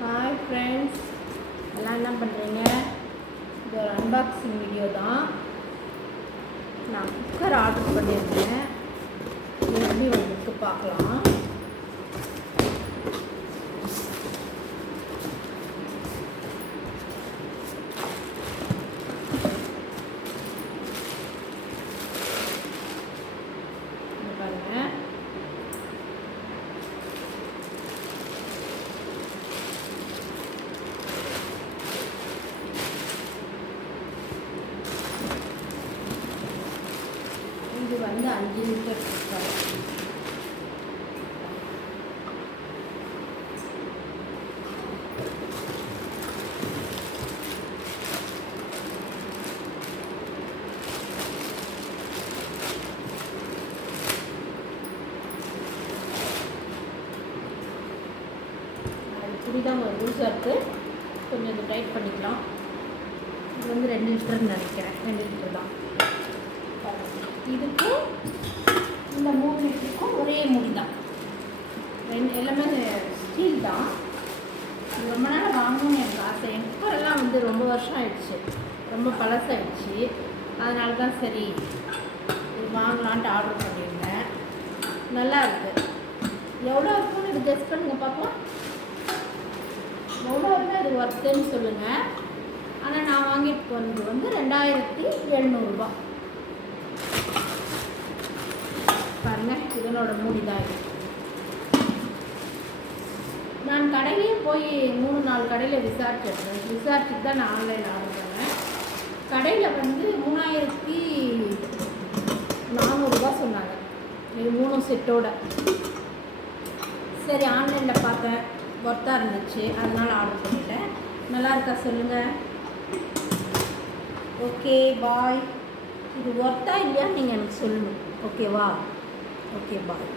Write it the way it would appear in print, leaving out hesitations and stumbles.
Hi friends, எல்லாம் என்ன பண்ணுறீங்க? இது ஒரு அன்பாக்சிங் வீடியோ தான். நான் குக்கர் ஆர்டர் பண்ணியிருந்தேன். எப்படி உங்களுக்கு பார்க்கலாம். பாருங்கள், இது வந்து 5 லிட்டர் குக்கர். இப்படிதான் ஒரு லூஸாக இருக்குது. கொஞ்சம் இது டைட் பண்ணிக்கலாம். இது வந்து 2 லிட்டர்னு நினைக்கிறேன். 2 லிட்டர் தான். இதுக்கும் இந்த 3 லிட்டருக்கும் ஒரே மூடி தான். எல்லாமே ஸ்டீல் தான். இது ரொம்ப நாள் வாங்கணும்னு எனக்கு ஆசை. என் குக்கரெல்லாம் வந்து ரொம்ப வருஷம் ஆயிடுச்சு, ரொம்ப பழசாயிடுச்சு. அதனால தான் சரி இது வாங்கலான்ட்டு ஆர்டர் பண்ணியிருந்தேன். நல்லா இருக்குது. எவ்வளோ இருக்குன்னு இது கெஸ் பண்ணுங்கள் பார்க்கலாம். எவ்வளோ இருந்தால் இது ஒர்த்துன்னு சொல்லுங்கள். ஆனால் நான் வாங்கிட்டு போனது வந்து 2700 பாருங்கள். இதனோட மூடி தான் இது. நான் கடையிலே போய் 3-4 கடையில் விசாரிச்சுட்டு தான் நான் ஆன்லைனில் ஆர்டர் பண்ணேன். கடையில் வந்து 3400 சொன்னாங்க. இது 3 செட்டோட. சரி, ஆன்லைனில் பார்த்தேன், ஒர்த்தாக இருந்துச்சு, அதனால் ஆர்டர் பண்ணிட்டேன். நல்லா இருக்கா சொல்லுங்கள். ஓகே, பாய். இது ஒர்த்தா இல்லையா நீங்கள் எனக்கு சொல்லணும். ஓகேவா? ஓகே, பாய்.